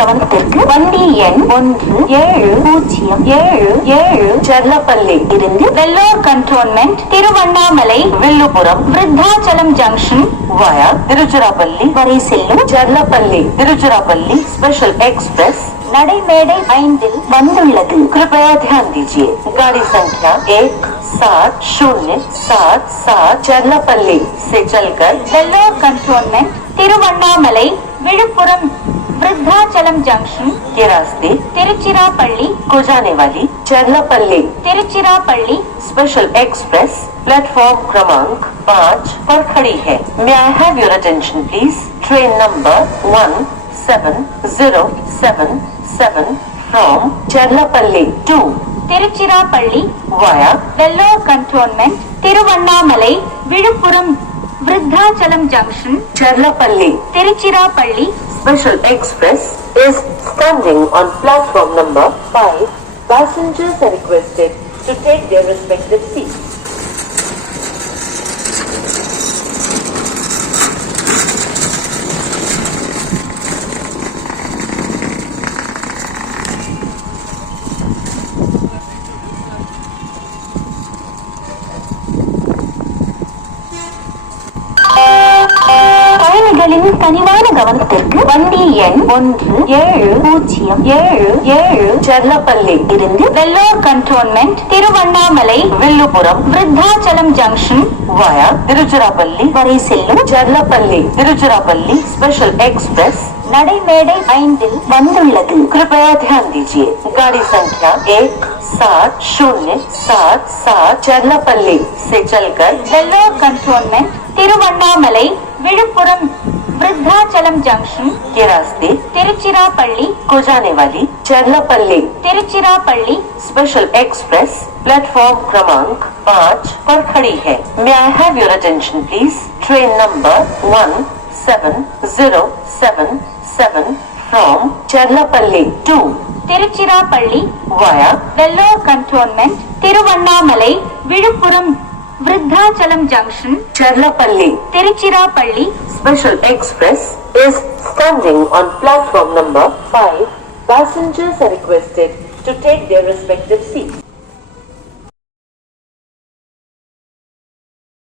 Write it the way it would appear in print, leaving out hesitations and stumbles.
கவனத்திற்கு வண்டி எண் 1707 செர்லப்பள்ளி இருந்து வெள்ளூர் கண்டோன்மெண்ட், திருவண்ணாமலை, வில்லுபுரம், விருத்தாச்சலம் ஜங்ஷன் வயா திருச்சிராப்பள்ளி வரை செல்லும் செர்லப்பள்ளி திருச்சிராப்பள்ளி ஸ்பெஷல் एक्सप्रेस नड़ेमेडे 5 வந்துள்ளது. कृपया ध्यान दीजिए, गाड़ी संख्या 1707 चरलापल्ली से चलकर वेल्लोर कंटोनमेंट, तिरुवन्नामलाई, विलुपुरम, वृद्धाचलम जंक्शन के रास्ते तिरुचिरापल्ली को जाने वाली Cherlapally Tiruchirappalli special express platform क्रमांक 5 पर खड़ी है. May I have your attention please? Train number 1707 from Cherlapalli to Tiruchirappalli via Vellore Cantonment, Tiruvannamalai, Viluppuram, Vruddhachalam Junction, Cherlapalli, Tiruchirappalli Special Express is standing on platform number 5. Passengers are requested to take their respective seats. கனிவான கவனத்திற்கு வண்டி எண் 1707 செர்லப்பள்ளி இருந்து Vellur cantonment, Tiruvannamalai, Villupuram, Virudhachalam junction வயா திருச்சிராப்பள்ளி வரை செல்லும் செர்லப்பள்ளி Tiruchirappalli special express नड़ेमेडे 5 வந்துள்ளது. कृपया ध्यान दीजिए, गाड़ी संख्या 1707 चरलापल्ली से चलकर वेल्लोर कंटोनमेंट, तिरुवन्नामलाई, विलुपुरम, वृद्धाचलम जंक्शन के रास्ते तिरुचिरापल्ली को जाने वाली Cherlapally Tiruchirappalli special express platform क्रमांक 5 पर खड़ी है. May I have your attention please? Train number 1707 from Cherlapalli to Tiruchirappalli via Vellore Cantonment, Tiruvannamalai, Viluppuram, Vruddhachalam Junction, Cherlapalli, Tiruchirappalli Special Express is standing on platform number 5. Passengers are requested to take their respective seats.